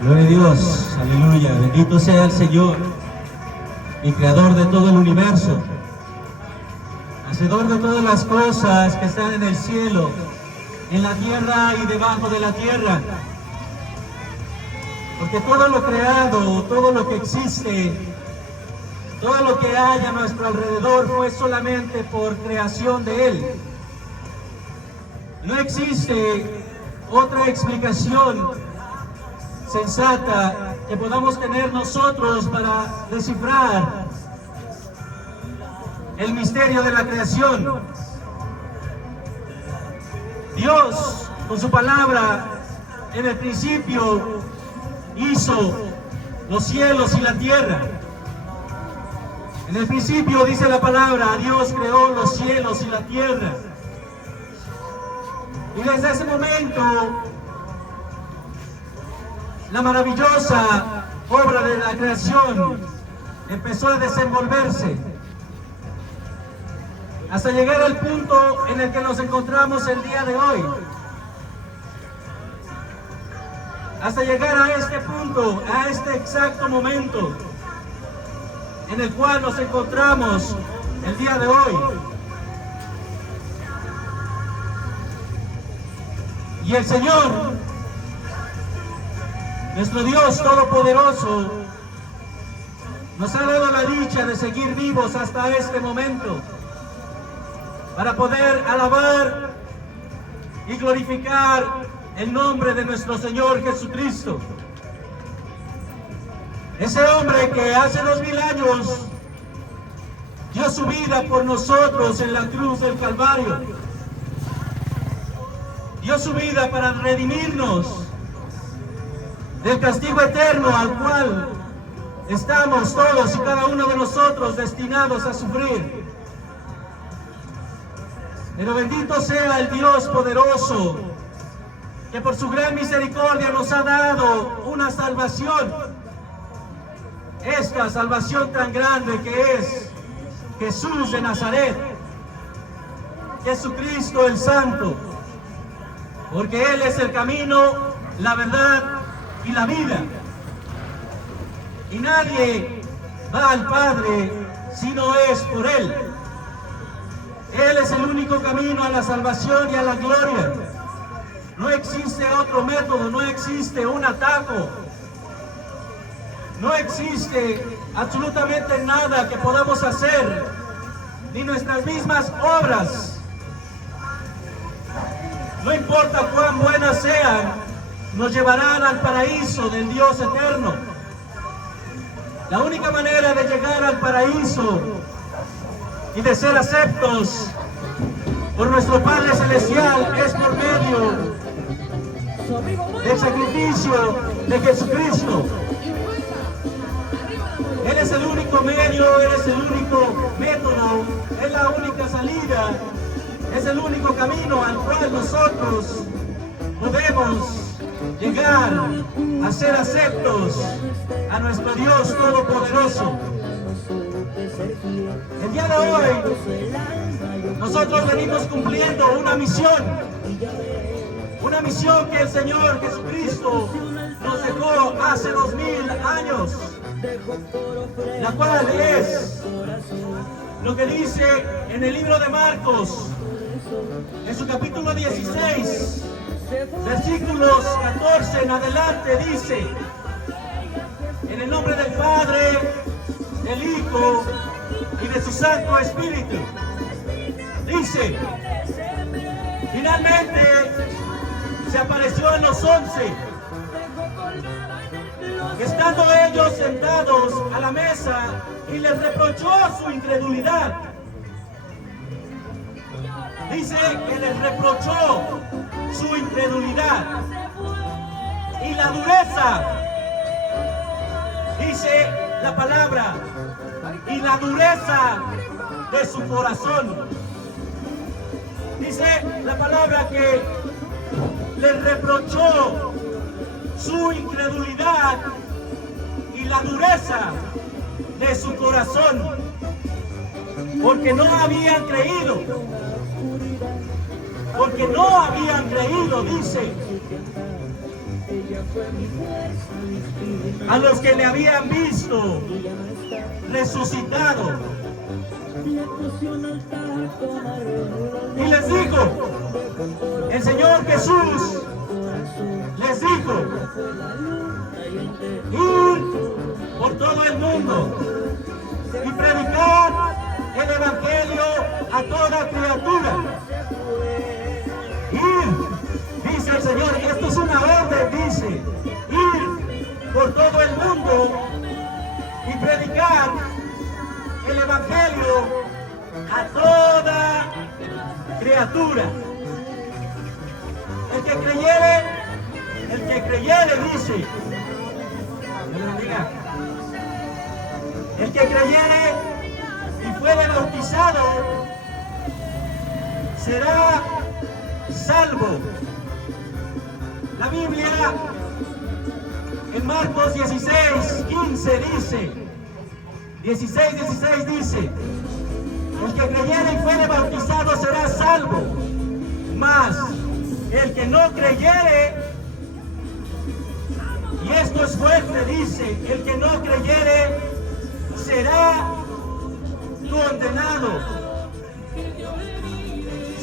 Gloria a Dios, aleluya, bendito sea el Señor, el creador de todo el universo, hacedor de todas las cosas que están en el cielo, en la tierra y debajo de la tierra. Porque todo lo creado, todo lo que existe, todo lo que hay a nuestro alrededor fue solamente por creación de Él. No existe otra explicación sensata que podamos tener nosotros para descifrar el misterio de la creación. Dios, con su palabra, en el principio hizo los cielos y la tierra. En el principio, dice la palabra, Dios creó los cielos y la tierra. Y desde ese momento, la maravillosa obra de la creación empezó a desenvolverse hasta llegar al punto en el que nos encontramos el día de hoy. Hasta llegar a este punto, a este exacto momento en el cual nos encontramos el día de hoy. Y el Señor, nuestro Dios Todopoderoso, nos ha dado la dicha de seguir vivos hasta este momento para poder alabar y glorificar el nombre de nuestro Señor Jesucristo. Ese hombre que hace 2000 años dio su vida por nosotros en la cruz del Calvario. Dio su vida para redimirnos del castigo eterno al cual estamos todos y cada uno de nosotros destinados a sufrir. Pero bendito sea el Dios poderoso, que por su gran misericordia nos ha dado una salvación. Esta salvación tan grande que es Jesús de Nazaret, Jesucristo el Santo, porque Él es el camino, la verdad y la vida. Y nadie va al Padre si no es por Él. Él es el único camino a la salvación y a la gloria. No existe otro método, no existe un atajo. No existe absolutamente nada que podamos hacer, ni nuestras mismas obras. No importa cuán buenas sean, nos llevarán al paraíso del Dios eterno. La única manera de llegar al paraíso y de ser aceptos por nuestro Padre Celestial es por medio del sacrificio de Jesucristo. Él es el único medio, Él es el único método, es la única salida, es el único camino al cual nosotros podemos llegar a ser aceptos a nuestro Dios Todopoderoso. El día de hoy nosotros venimos cumpliendo una misión que el Señor Jesucristo nos dejó hace 2000 años, la cual es lo que dice en el libro de Marcos, en su capítulo 16, versículos 14 en adelante, dice: en el nombre del Padre, del Hijo y de su Santo Espíritu. Dice: finalmente se apareció en los 11, estando ellos sentados a la mesa, y les reprochó su incredulidad. Dice que les reprochó su incredulidad y la dureza. Dice la palabra, y la dureza de su corazón. Dice la palabra que les reprochó su incredulidad y la dureza de su corazón, porque no habían creído. Porque no habían creído, dice. a los que le habían visto resucitado. Y les dijo, el Señor Jesús les dijo, ir por todo el mundo y predicar el Evangelio a toda criatura. Ir, dice el Señor, esto es una orden, dice, ir por todo el mundo y predicar el Evangelio a toda criatura. El que creyere, dice, Dios le bendiga. El que creyere y fuere bautizado será salvo. La Biblia en Marcos 16:15 dice, 16 dice, el que creyere y fuere bautizado será salvo, mas el que no creyere, y esto es fuerte, dice, el que no creyere será condenado.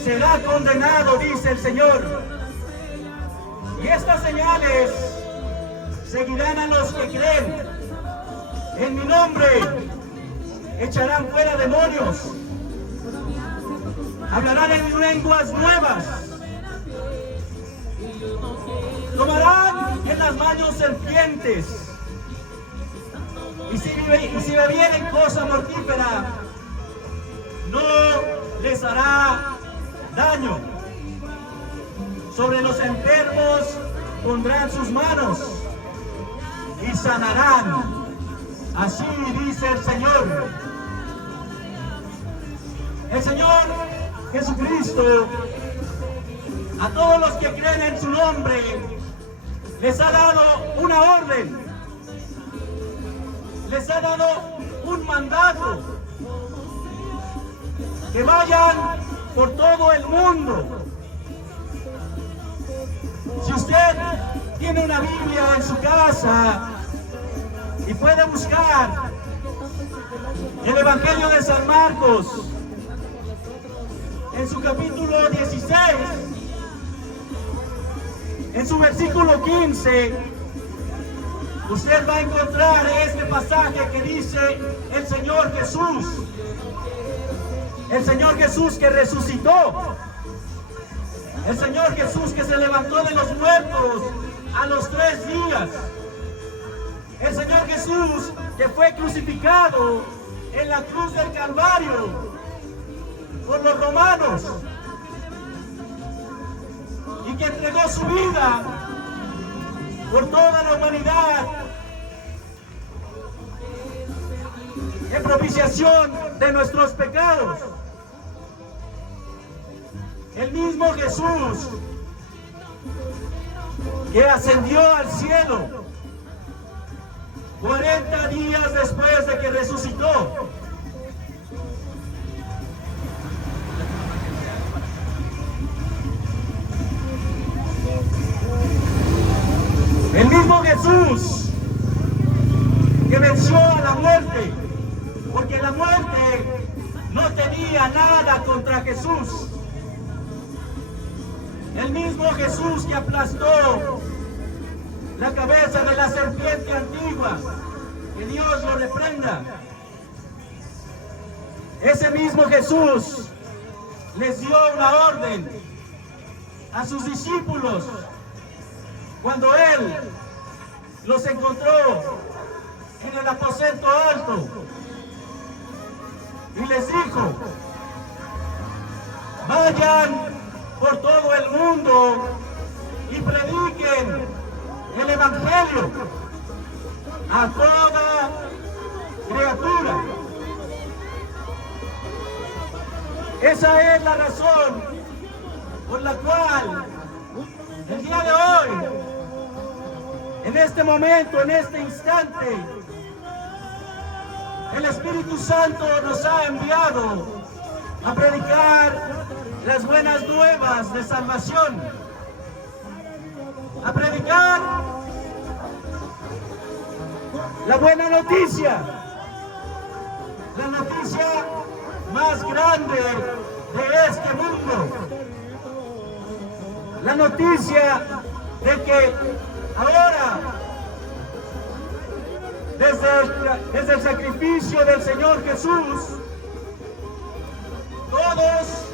Será condenado, dice el Señor. Y estas señales seguirán a los que creen. En mi nombre echarán fuera demonios. Hablarán en lenguas nuevas. Tomarán en las manos serpientes. Y si bebieren cosa mortífera, no les hará daño. Sobre los enfermos pondrán sus manos y sanarán. Así dice el Señor. El Señor Jesucristo, a todos los que creen en su nombre, les ha dado una orden. Les ha dado un mandato. Que vayan por todo el mundo. Si usted tiene una Biblia en su casa y puede buscar el Evangelio de San Marcos, en su capítulo 16, en su versículo 15, usted va a encontrar este pasaje que dice el Señor Jesús. El Señor Jesús que resucitó. El Señor Jesús que se levantó de los muertos a los 3 días. El Señor Jesús que fue crucificado en la cruz del Calvario por los romanos y que entregó su vida por toda la humanidad en propiciación de nuestros pecados. El mismo Jesús que ascendió al cielo 40 días después de que resucitó. El mismo Jesús que venció a la muerte, porque la muerte no tenía nada contra Jesús. El mismo Jesús que aplastó la cabeza de la serpiente antigua, que Dios lo reprenda. Ese mismo Jesús les dio una orden a sus discípulos cuando Él los encontró en el aposento alto y les dijo: vayan por todo el mundo y prediquen el Evangelio a toda criatura. Esa es la razón por la cual el día de hoy, en este momento, en este instante, el Espíritu Santo nos ha enviado a predicar las buenas nuevas de salvación, a predicar la buena noticia, la noticia más grande de este mundo, la noticia de que ahora, desde el sacrificio del Señor Jesús, todos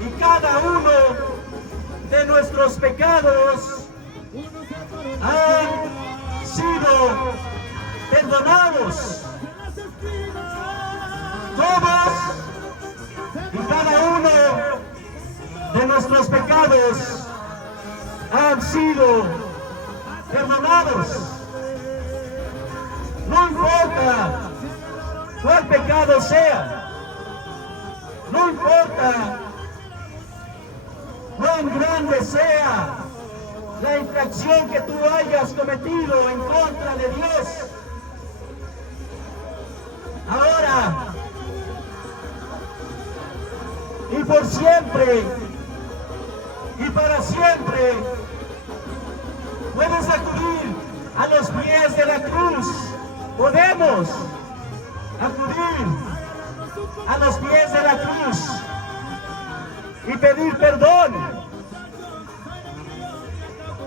y cada uno de nuestros pecados han sido perdonados. Todos y cada uno de nuestros pecados han sido perdonados. No importa cuál pecado sea, no importa cuán grande sea la infracción que tú hayas cometido en contra de Dios. Ahora y por siempre y para siempre puedes acudir a los pies de la cruz. Podemos acudir a los pies de la cruz y pedir perdón,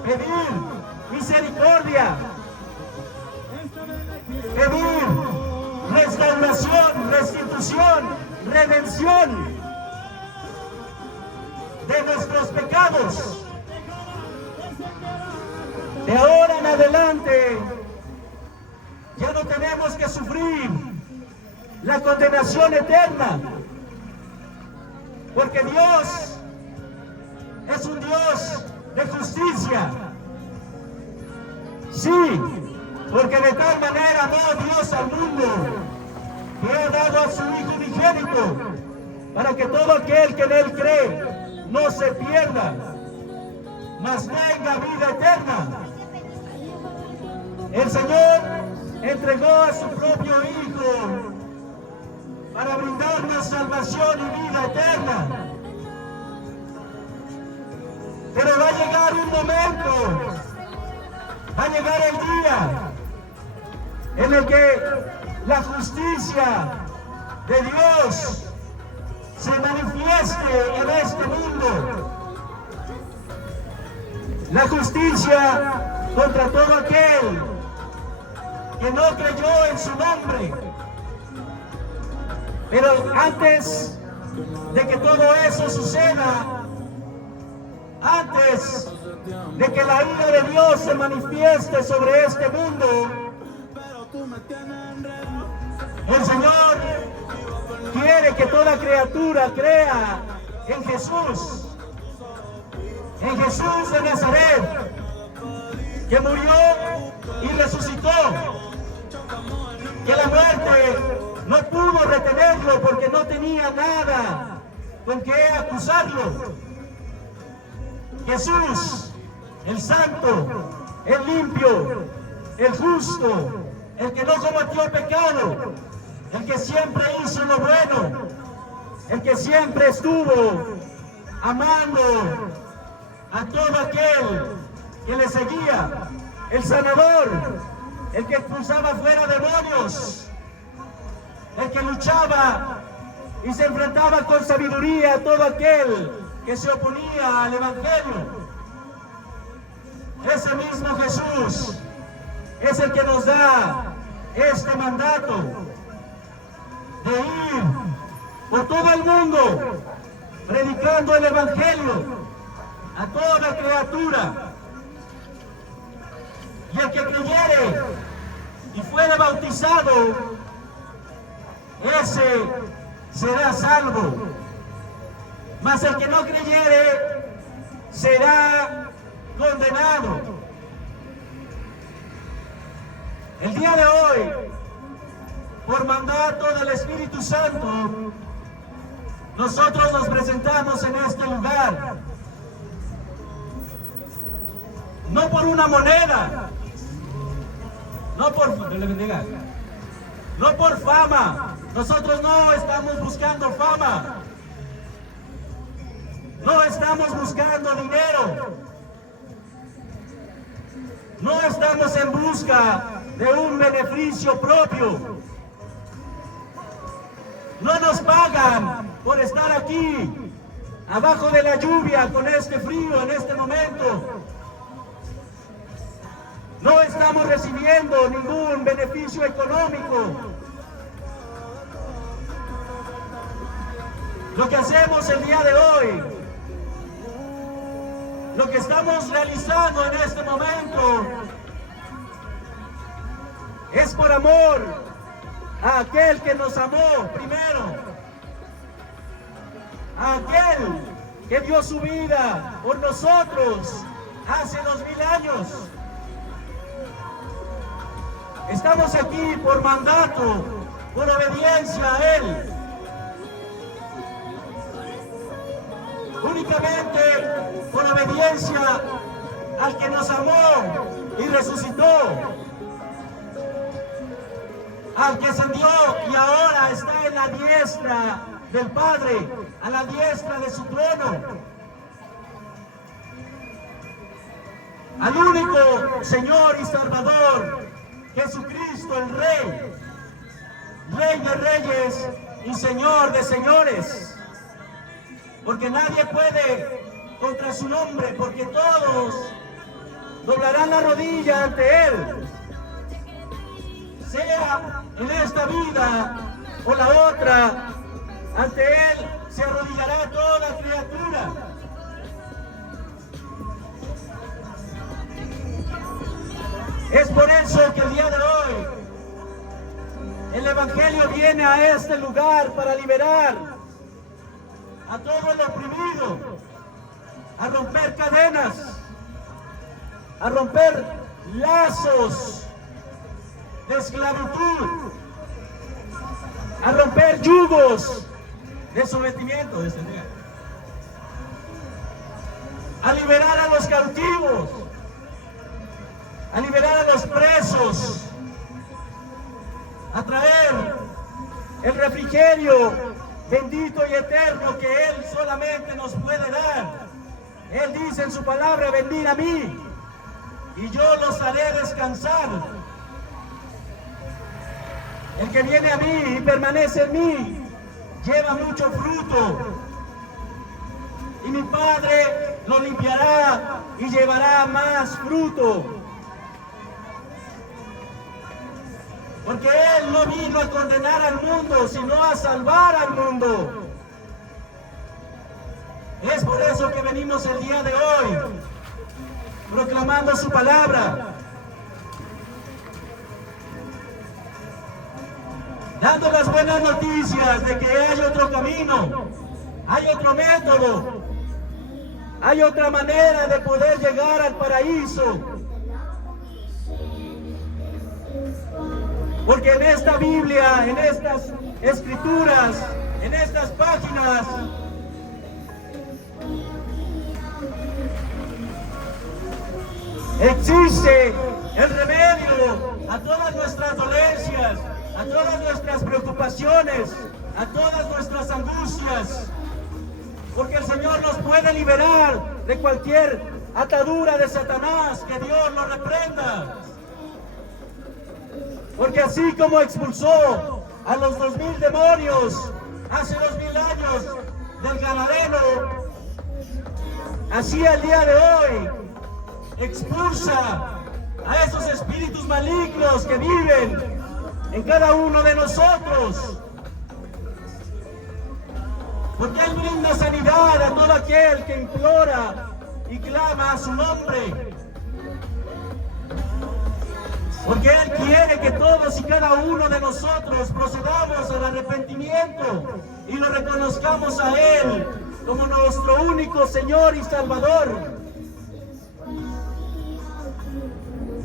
pedir misericordia, pedir restauración, restitución, redención de nuestros pecados. De ahora en adelante ya no tenemos que sufrir la condenación eterna, porque Dios es un Dios de justicia. Sí, porque de tal manera amó Dios al mundo que ha dado a su Hijo unigénito, para que todo aquel que en Él cree no se pierda, mas tenga vida eterna. El Señor entregó a su propio Hijo para brindarnos salvación y vida eterna. Pero va a llegar un momento, va a llegar el día en el que la justicia de Dios se manifieste en este mundo. La justicia contra todo aquel que no creyó en su nombre. Pero antes de que todo eso suceda, antes de que la ira de Dios se manifieste sobre este mundo, el Señor quiere que toda criatura crea en Jesús de Nazaret, que murió y resucitó, que la muerte no pudo retenerlo porque no tenía nada con qué acusarlo. Jesús, el santo, el limpio, el justo, el que no cometió pecado, el que siempre hizo lo bueno, el que siempre estuvo amando a todo aquel que le seguía, el sanador, el que expulsaba fuera demonios, el que luchaba y se enfrentaba con sabiduría a todo aquel que se oponía al Evangelio. Ese mismo Jesús es el que nos da este mandato de ir por todo el mundo predicando el Evangelio a toda criatura. Y el que creyere y fuere bautizado, ese será salvo. Mas el que no creyere será condenado. El día de hoy, por mandato del Espíritu Santo, nosotros nos presentamos en este lugar, no por una moneda, no por fama. Nosotros no estamos buscando fama, no estamos buscando dinero, no estamos en busca de un beneficio propio. No nos pagan por estar aquí, abajo de la lluvia, con este frío en este momento. No estamos recibiendo ningún beneficio económico. Lo que hacemos el día de hoy, lo que estamos realizando en este momento, es por amor a aquel que nos amó primero, a aquel que dio su vida por nosotros hace 2000 años. Estamos aquí por mandato, por obediencia a Él. Únicamente por obediencia al que nos amó y resucitó, al que ascendió y ahora está en la diestra del Padre, a la diestra de su trono, al único Señor y Salvador, Jesucristo el Rey, Rey de reyes y Señor de señores. Porque nadie puede contra su nombre, porque todos doblarán la rodilla ante Él, sea en esta vida o la otra. Ante Él se arrodillará toda criatura. Es por eso que el día de hoy el Evangelio viene a este lugar para liberar a todo el oprimido, a romper cadenas, a romper lazos de esclavitud, a romper yugos de sometimiento, a liberar a los cautivos, a liberar a los presos, a traer el refrigerio bendito y eterno que Él solamente nos puede dar. Él dice en su palabra: venid a mí y yo los haré descansar. El que viene a mí y permanece en mí lleva mucho fruto, y mi Padre lo limpiará y llevará más fruto. Porque Él no vino a condenar al mundo, sino a salvar al mundo. Es por eso que venimos el día de hoy, proclamando su palabra, dando las buenas noticias de que hay otro camino, hay otro método, hay otra manera de poder llegar al paraíso. Porque en esta Biblia, en estas escrituras, en estas páginas, existe el remedio a todas nuestras dolencias, a todas nuestras preocupaciones, a todas nuestras angustias. Porque el Señor nos puede liberar de cualquier atadura de Satanás. Que Dios lo reprenda. Porque así como expulsó a los 2000 demonios hace 2000 años del Gadareno, así al día de hoy expulsa a esos espíritus malignos que viven en cada uno de nosotros. Porque Él brinda sanidad a todo aquel que implora y clama a su nombre. Porque Él quiere que todos y cada uno de nosotros procedamos al arrepentimiento y lo reconozcamos a Él como nuestro único Señor y Salvador.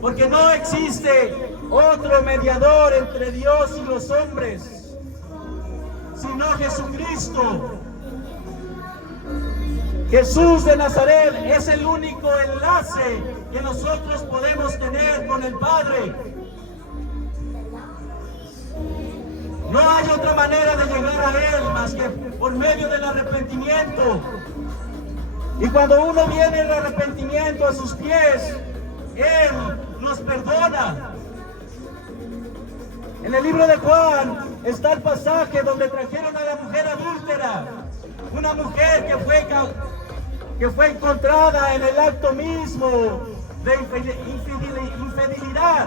Porque no existe otro mediador entre Dios y los hombres, sino Jesucristo. Jesús de Nazaret es el único enlace que nosotros podemos tener con el Padre. No hay otra manera de llegar a Él más que por medio del arrepentimiento. Y cuando uno viene el arrepentimiento a sus pies, Él nos perdona. En el libro de Juan está el pasaje donde trajeron a la mujer adúltera, una mujer que fue encontrada en el acto mismo de infidelidad.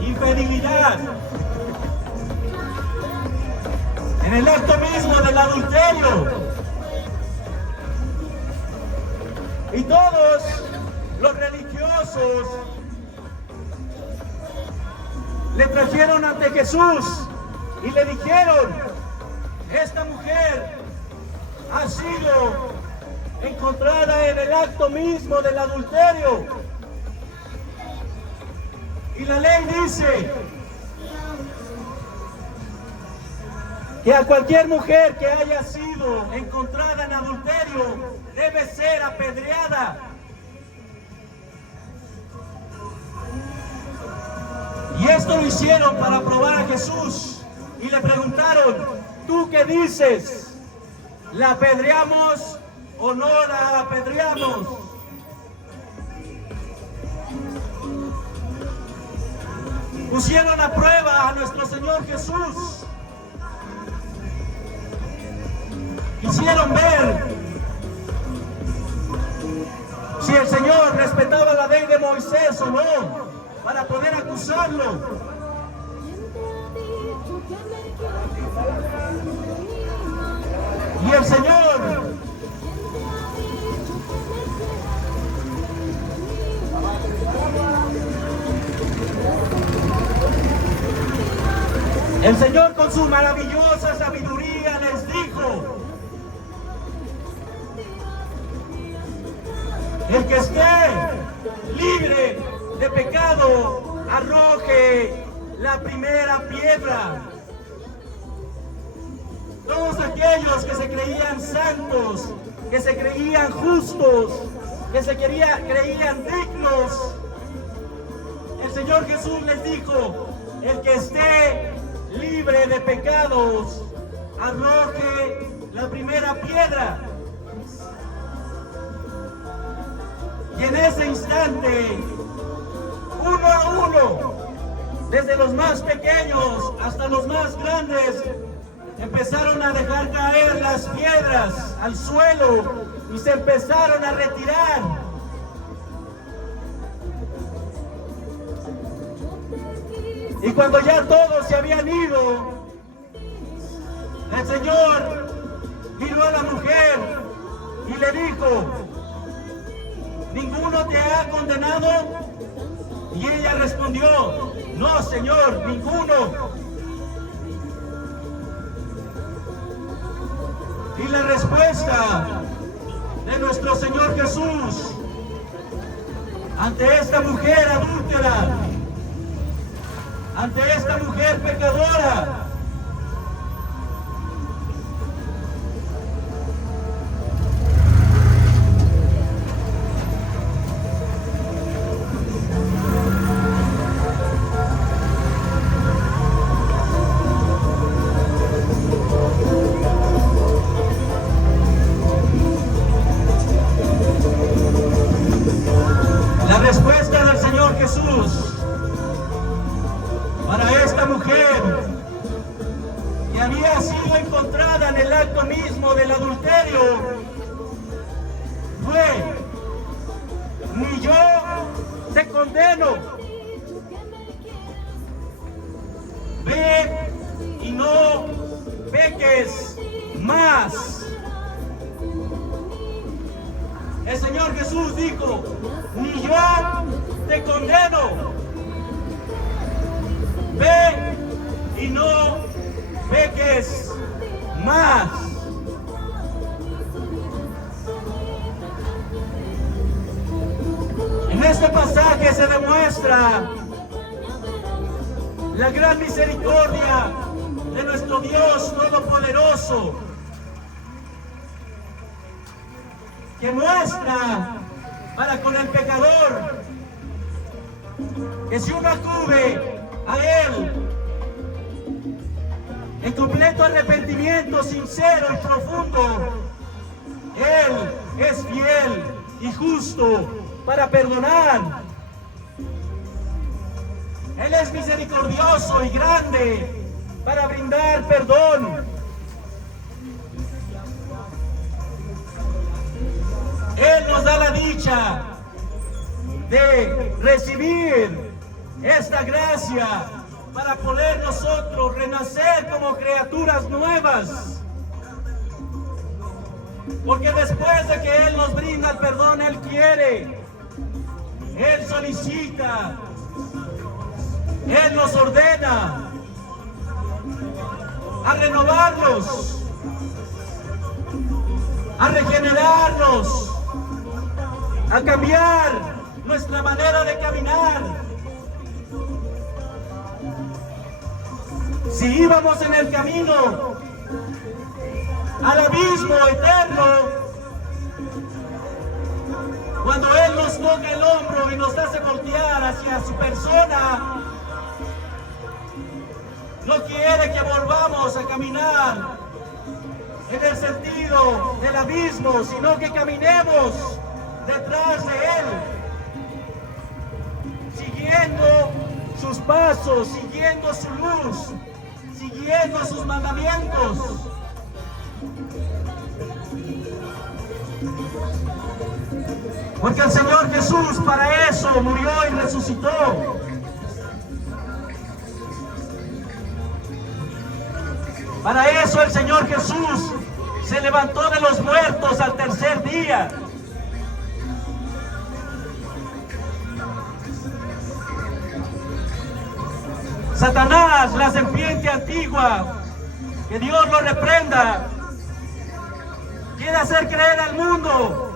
Infidelidad. En el acto mismo del adulterio. Y todos los religiosos le trajeron ante Jesús y le dijeron: esta mujer ha sido encontrada en el acto mismo del adulterio. Y la ley dice que a cualquier mujer que haya sido encontrada en adulterio debe ser apedreada. Y esto lo hicieron para probar a Jesús. Y le preguntaron: ¿tú qué dices? ¿La apedreamos o no la apedreamos? Pusieron a prueba a nuestro Señor Jesús. Quisieron ver si el Señor respetaba la ley de Moisés o no, para poder acusarlo. Y el Señor con su maravillosa sabiduría les dijo: el que esté libre de pecado, arroje la primera piedra. Todos aquellos que se creían santos, que se creían justos, que se creían dignos, el Señor Jesús les dijo: el que esté libre de pecados, arroje la primera piedra. Y en ese instante, uno a uno, desde los más pequeños hasta los más grandes, empezaron a dejar caer las piedras al suelo y se empezaron a retirar. Y cuando ya todos se habían ido, el Señor miró a la mujer y le dijo: ¿ninguno te ha condenado? Y ella respondió: no, Señor, ninguno. Y la respuesta de nuestro Señor Jesús ante esta mujer adúltera, ante esta mujer pecadora, la respuesta del Señor Jesús para esta mujer que había sido encontrada en el acto mismo del adulterio fue: ni yo te condeno, ve y no peques más. El Señor Jesús dijo: ni yo te condeno, ve y no peques más. En este pasaje se demuestra la gran misericordia de nuestro Dios Todopoderoso, que muestra para con el pecador que si uno acude a Él en completo arrepentimiento sincero y profundo, Él es fiel y justo para perdonar. Él es misericordioso y grande para brindar perdón. Él nos da la dicha de recibir esta gracia para poder nosotros renacer como criaturas nuevas. Porque después de que Él nos brinda el perdón, Él quiere, Él solicita, Él nos ordena a renovarnos, a regenerarnos, a cambiar nuestra manera de caminar. Si íbamos en el camino al abismo eterno, cuando Él nos toca el hombro y nos hace voltear hacia su persona, no quiere que volvamos a caminar en el sentido del abismo, sino que caminemos detrás de Él, siguiendo sus pasos, siguiendo su luz, siguiendo sus mandamientos. Porque el Señor Jesús para eso murió y resucitó. Para eso el Señor Jesús se levantó de los muertos al tercer día. Satanás, la serpiente antigua, que Dios lo reprenda, quiere hacer creer al mundo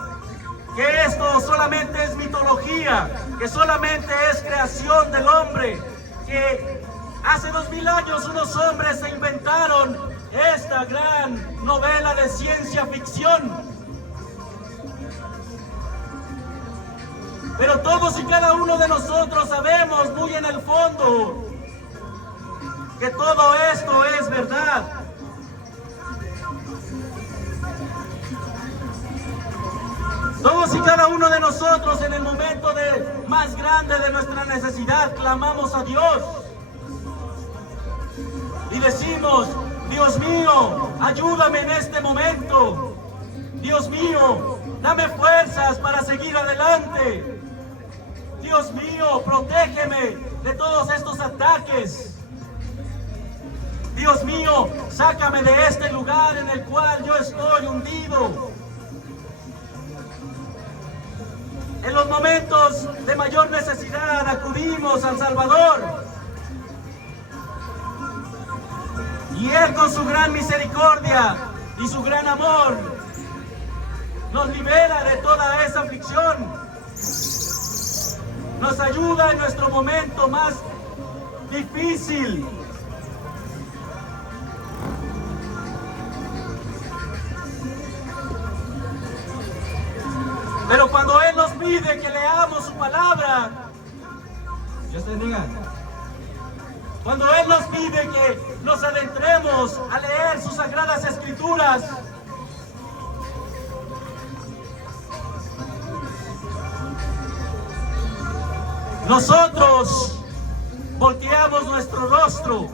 que esto solamente es mitología, que solamente es creación del hombre, que hace 2000 años unos hombres se inventaron esta gran novela de ciencia ficción. Pero todos y cada uno de nosotros sabemos muy en el fondo que todo esto es verdad. Todos y cada uno de nosotros en el momento más grande de nuestra necesidad clamamos a Dios y decimos: Dios mío, ayúdame en este momento. Dios mío, dame fuerzas para seguir adelante. Dios mío, protégeme de todos estos ataques. Dios mío, sácame de este lugar en el cual yo estoy hundido. En los momentos de mayor necesidad acudimos al Salvador. Y Él, con su gran misericordia y su gran amor, nos libera de toda esa aflicción. Nos ayuda en nuestro momento más difícil. Pero cuando Él nos pide que leamos su palabra, Dios te bendiga. Cuando Él nos pide que nos adentremos a leer sus sagradas escrituras, nosotros volteamos nuestro rostro.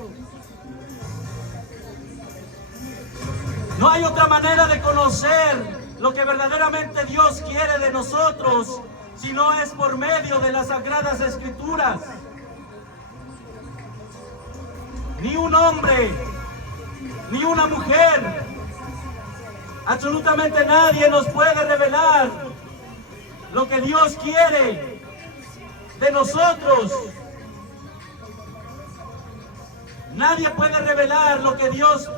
No hay otra manera de conocer lo que verdaderamente Dios quiere de nosotros, si no es por medio de las sagradas escrituras. Ni un hombre, ni una mujer, absolutamente nadie nos puede revelar lo que Dios quiere de nosotros. Nadie puede revelar lo que Dios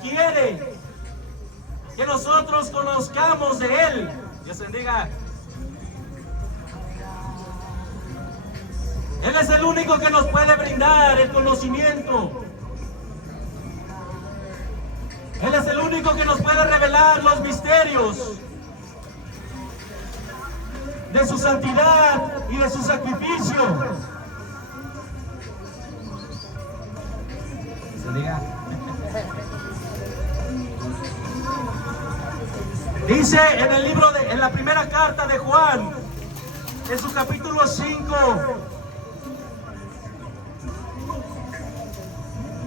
quiere que nosotros conozcamos de Él. Dios bendiga. Él es el único que nos puede brindar el conocimiento. Él es el único que nos puede revelar los misterios de su santidad y de su sacrificio. Dios bendiga. Dice en el libro en la primera carta de Juan, en su capítulo 5,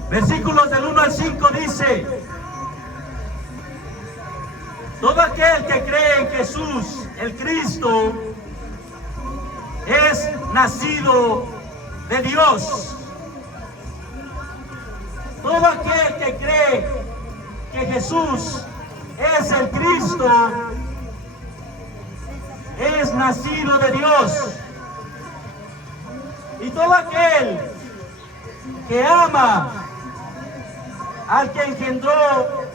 versículos del 1 al 5 dice: todo aquel que cree en Jesús, el Cristo, es nacido de Dios. Todo aquel que cree que Jesús es el Cristo, es nacido de Dios. Y todo aquel que ama al que engendró,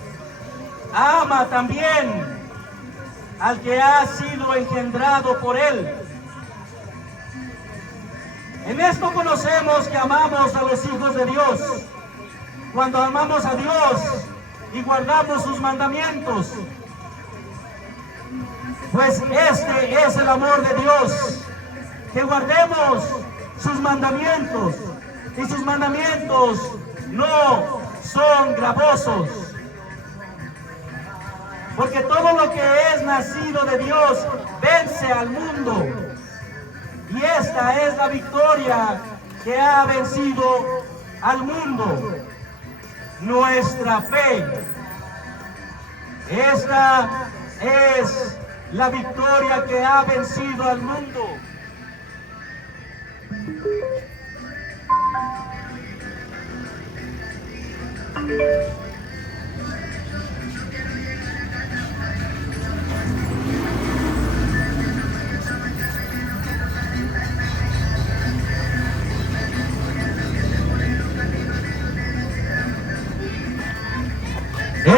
ama también al que ha sido engendrado por él. En esto conocemos que amamos a los hijos de Dios, cuando amamos a Dios y guardamos sus mandamientos. Pues este es el amor de Dios, que guardemos sus mandamientos, y sus mandamientos no son gravosos. Porque todo lo que es nacido de Dios vence al mundo. Y esta es la victoria que ha vencido al mundo: nuestra fe. Esta es la victoria que ha vencido al mundo.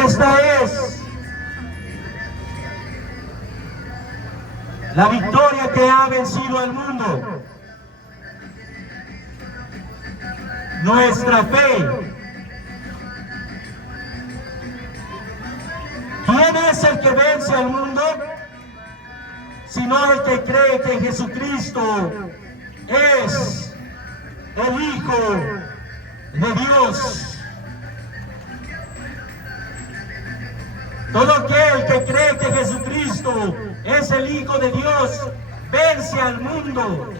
Esta es la victoria que ha vencido al mundo: nuestra fe. ¿Quién es el que vence al mundo? Sino el que cree que Jesucristo es el Hijo de Dios. Todo aquel que cree que Jesucristo es el Hijo de Dios vence al mundo,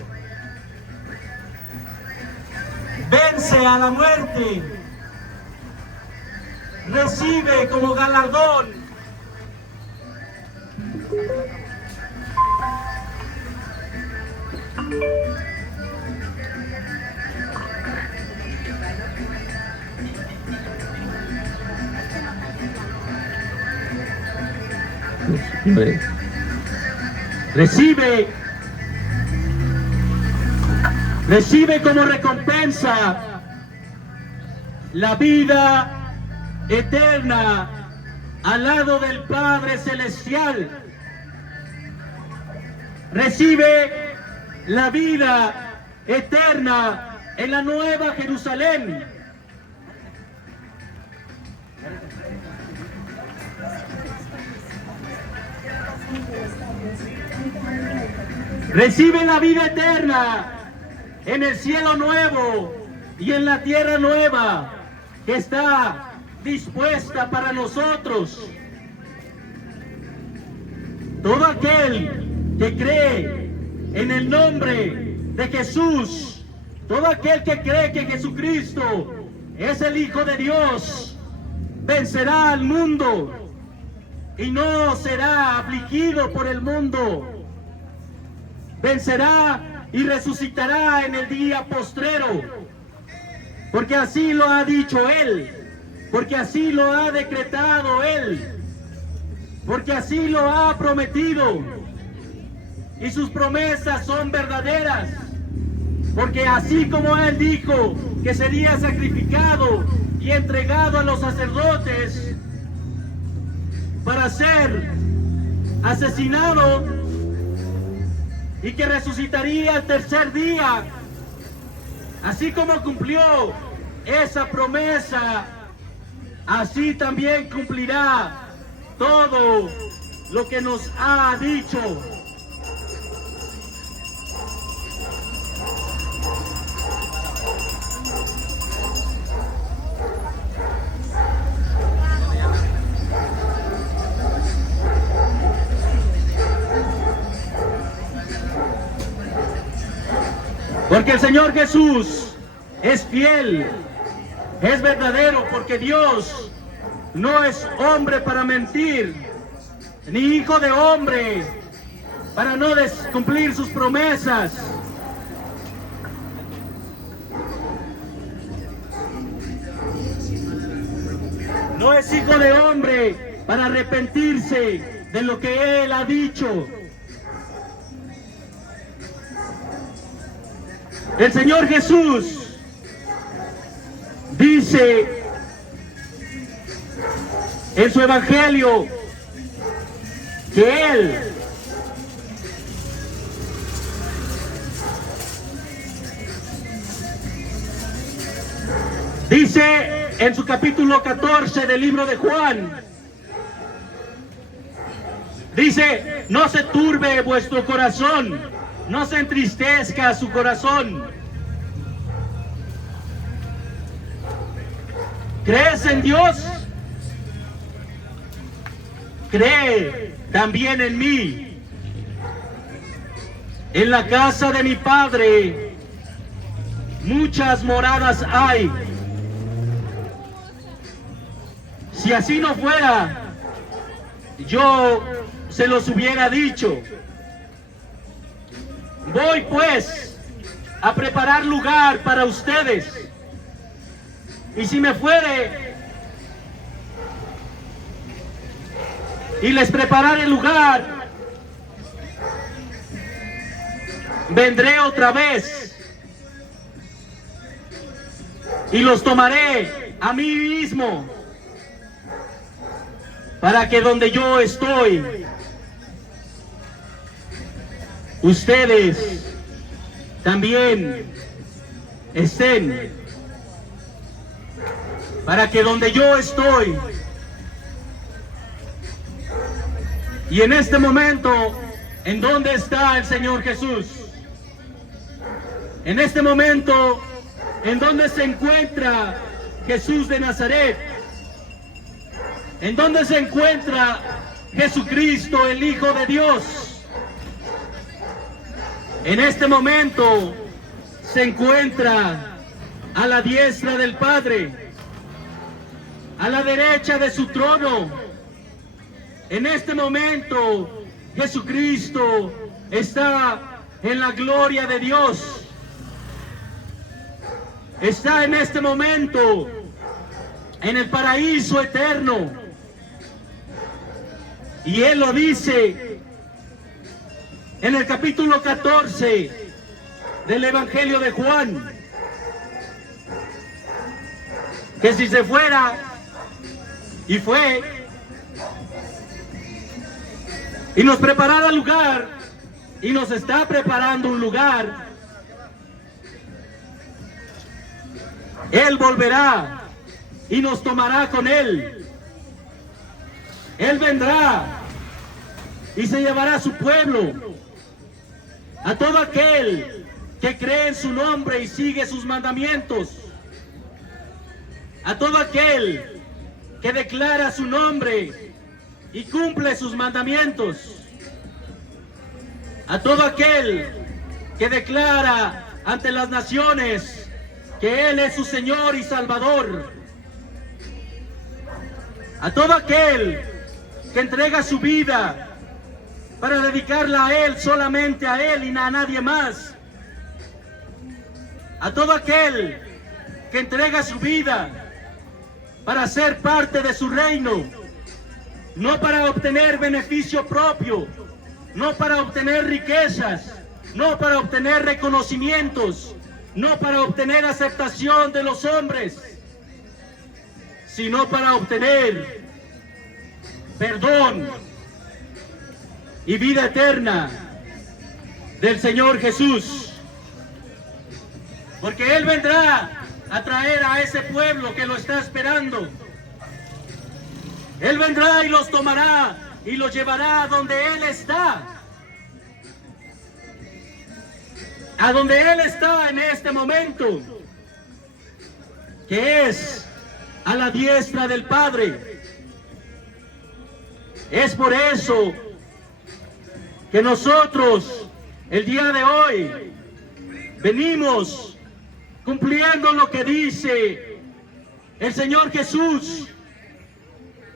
vence a la muerte, recibe como galardón recibe como recompensa la vida eterna al lado del Padre Celestial. Recibe la vida eterna en la Nueva Jerusalén. Recibe la vida eterna en el cielo nuevo y en la tierra nueva que está dispuesta para nosotros. Todo aquel que cree en el nombre de Jesús, todo aquel que cree que Jesucristo es el Hijo de Dios, vencerá al mundo y no será afligido por el mundo. Vencerá y resucitará en el día postrero, porque así lo ha dicho Él, porque así lo ha decretado Él, porque así lo ha prometido, y sus promesas son verdaderas, porque así como Él dijo que sería sacrificado y entregado a los sacerdotes para ser asesinado, y que resucitaría al tercer día, así como cumplió esa promesa, así también cumplirá todo lo que nos ha dicho. Porque el Señor Jesús es fiel, es verdadero, porque Dios no es hombre para mentir, ni hijo de hombre para no cumplir sus promesas. No es hijo de hombre para arrepentirse de lo que Él ha dicho. El Señor Jesús dice en su evangelio que Él dice en su capítulo 14 del libro de Juan, dice: no se turbe vuestro corazón, no se entristezca su corazón. ¿Crees en Dios? Cree también en mí. En la casa de mi Padre muchas moradas hay. Si así no fuera, yo se los hubiera dicho. Voy pues a preparar lugar para ustedes. Y si me fuere y les prepararé lugar, vendré otra vez y los tomaré a mí mismo, para que donde yo estoy, ustedes también estén. Para que donde yo estoy, y en este momento, ¿en dónde está el Señor Jesús? En este momento, ¿en dónde se encuentra Jesús de Nazaret? ¿En dónde se encuentra Jesucristo, el Hijo de Dios? En este momento se encuentra a la diestra del Padre, a la derecha de su trono. En este momento Jesucristo está en la gloria de Dios. Está en este momento en el paraíso eterno. Y Él lo dice en el capítulo 14 del Evangelio de Juan, que si se fuera, y fue, y nos preparara lugar, y nos está preparando un lugar, Él volverá y nos tomará con Él. Él vendrá y se llevará a su pueblo, a todo aquel que cree en su nombre y sigue sus mandamientos, a todo aquel que declara su nombre y cumple sus mandamientos, a todo aquel que declara ante las naciones que Él es su Señor y Salvador, a todo aquel que entrega su vida para dedicarla a Él, solamente a Él y a nadie más, a todo aquel que entrega su vida para ser parte de su reino, no para obtener beneficio propio, no para obtener riquezas, no para obtener reconocimientos, no para obtener aceptación de los hombres, sino para obtener perdón y vida eterna del Señor Jesús. Porque Él vendrá a traer a ese pueblo que lo está esperando. Él vendrá y los tomará y los llevará a donde Él está. A donde Él está en este momento, que es a la diestra del Padre. Es por eso que nosotros, el día de hoy, venimos cumpliendo lo que dice el Señor Jesús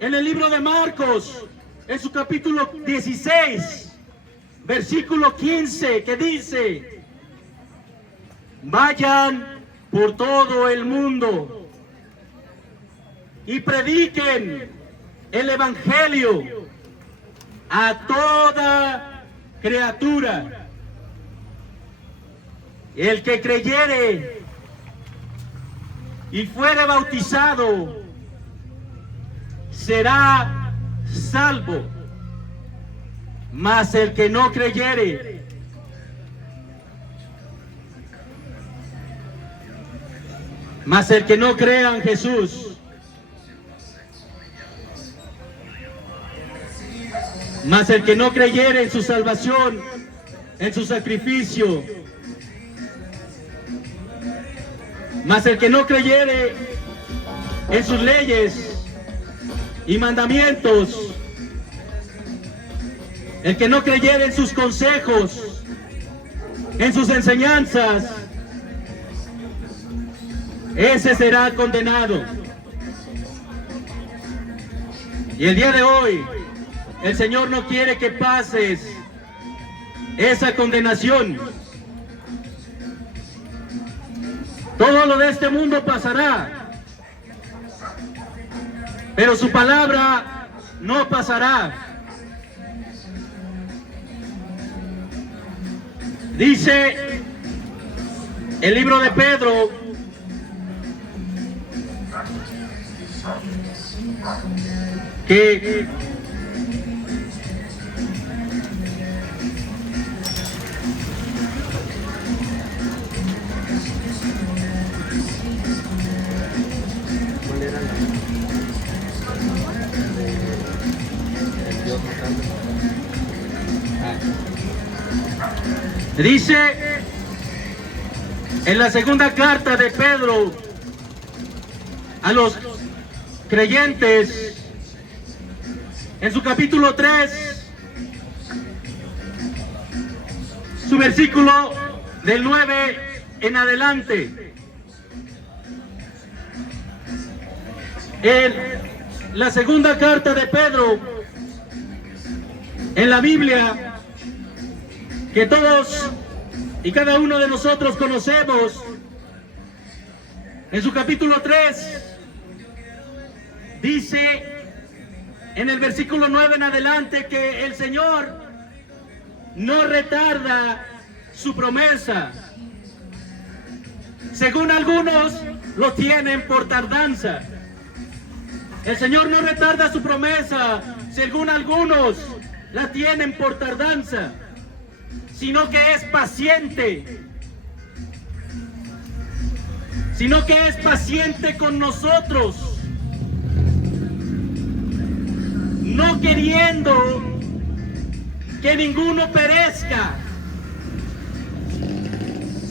en el libro de Marcos, en su capítulo 16, versículo 15, que dice: vayan por todo el mundo y prediquen el evangelio a toda criatura. El que creyere y fuere bautizado será salvo, mas el que no creyere mas el que no crea en Jesús, mas el que no creyere en su salvación, en su sacrificio, mas el que no creyere en sus leyes y mandamientos, el que no creyere en sus consejos, en sus enseñanzas, ese será condenado. Y el día de hoy, el Señor no quiere que pases esa condenación. Todo lo de este mundo pasará, pero su palabra no pasará. Dice el libro de Pedro que dice en la segunda carta de Pedro a los creyentes, en su capítulo 3, su versículo del 9 en adelante. En la segunda carta de Pedro en la Biblia, que todos y cada uno de nosotros conocemos, en su capítulo 3, dice en el versículo 9 en adelante que el Señor no retarda su promesa. Según algunos lo tienen por tardanza. El Señor no retarda su promesa, según algunos la tienen por tardanza, sino que es paciente. Sino que es paciente con nosotros, no queriendo que ninguno perezca,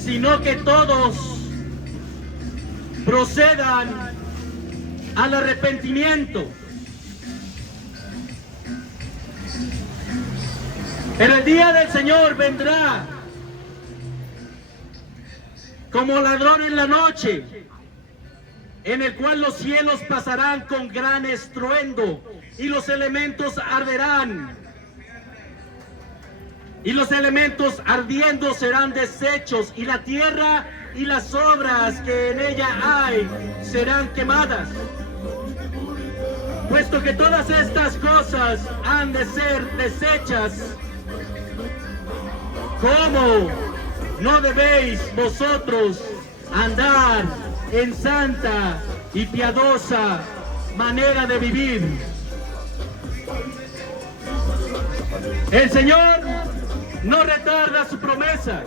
sino que todos procedan al arrepentimiento. Pero el día del Señor vendrá como ladrón en la noche, en el cual los cielos pasarán con gran estruendo y los elementos arderán. Y los elementos ardiendo serán deshechos, y la tierra y las obras que en ella hay serán quemadas. Puesto que todas estas cosas han de ser deshechas, ¿cómo no debéis vosotros andar en santa y piadosa manera de vivir? El Señor no retarda su promesa.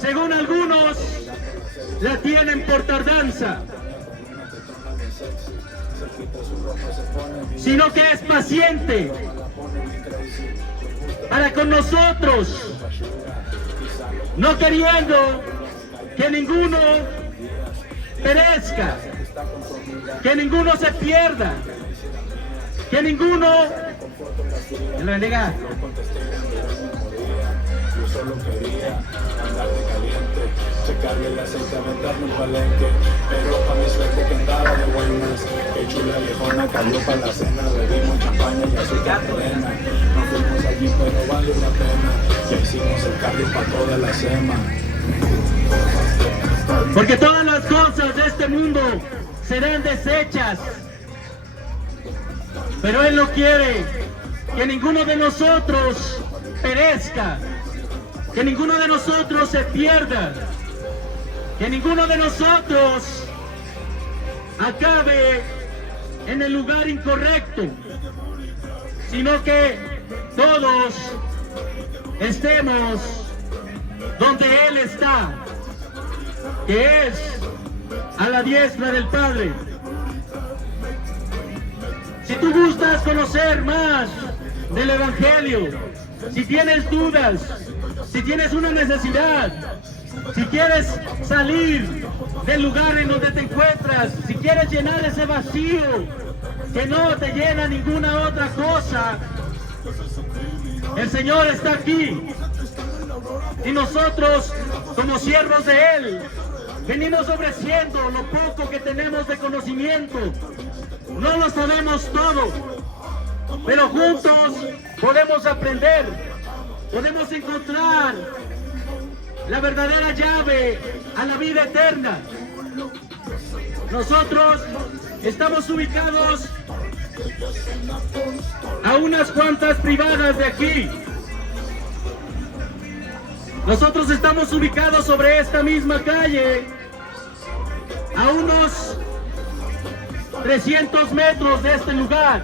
Según algunos, la tienen por tardanza, sino que es paciente para con nosotros, no queriendo que ninguno perezca, que ninguno se pierda, que ninguno solo quería andar de caliente, checarle el aceite, aventarme un palenque. Pero pa' mi suerte que andaba de buenas, que chula viejona cayó pa' la cena. Bebimos champaña y azúcar morena. Nos fuimos allí pero valió la pena. Ya hicimos el cardio pa' toda la semana. Porque todas las cosas de este mundo serán deshechas, pero Él no quiere que ninguno de nosotros perezca, que ninguno de nosotros se pierda, que ninguno de nosotros acabe en el lugar incorrecto, sino que todos estemos donde Él está, que es a la diestra del Padre. Si tú gustas conocer más del Evangelio, si tienes dudas, si tienes una necesidad, si quieres salir del lugar en donde te encuentras, si quieres llenar ese vacío que no te llena ninguna otra cosa, el Señor está aquí. Y nosotros, como siervos de Él, venimos ofreciendo lo poco que tenemos de conocimiento. No lo sabemos todo, pero juntos podemos aprender, podemos encontrar la verdadera llave a la vida eterna. Nosotros estamos ubicados a unas cuantas privadas de aquí. Nosotros estamos ubicados sobre esta misma calle, a unos 300 metros de este lugar.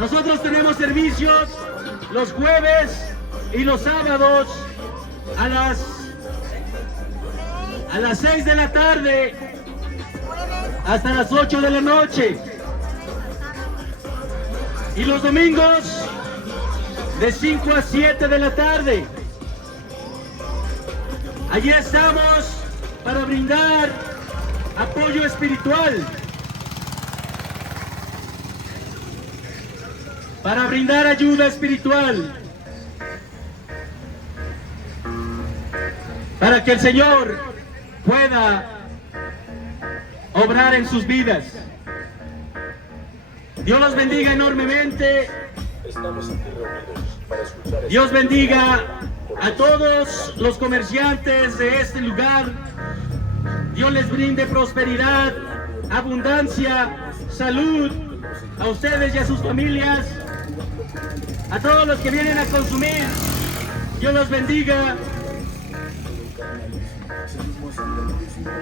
Nosotros tenemos servicios los jueves y los sábados a las 6 de la tarde hasta las 8 de la noche. Y los domingos de 5 a 7 de la tarde. Allí estamos para brindar apoyo espiritual, para brindar ayuda espiritual, para que el Señor pueda obrar en sus vidas. Dios los bendiga enormemente. Dios bendiga a todos los comerciantes de este lugar. Dios les brinde prosperidad, abundancia, salud a ustedes y a sus familias. A todos los que vienen a consumir, Dios los bendiga.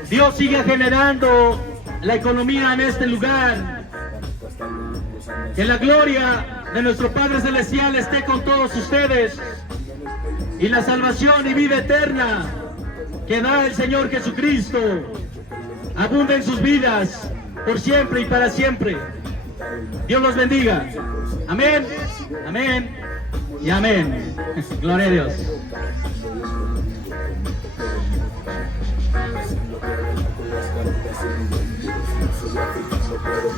Dios siga generando la economía en este lugar. Que la gloria de nuestro Padre Celestial esté con todos ustedes. Y la salvación y vida eterna que da el Señor Jesucristo abunda en sus vidas por siempre y para siempre. Dios los bendiga. Amén, amén y amén. Gloria a Dios.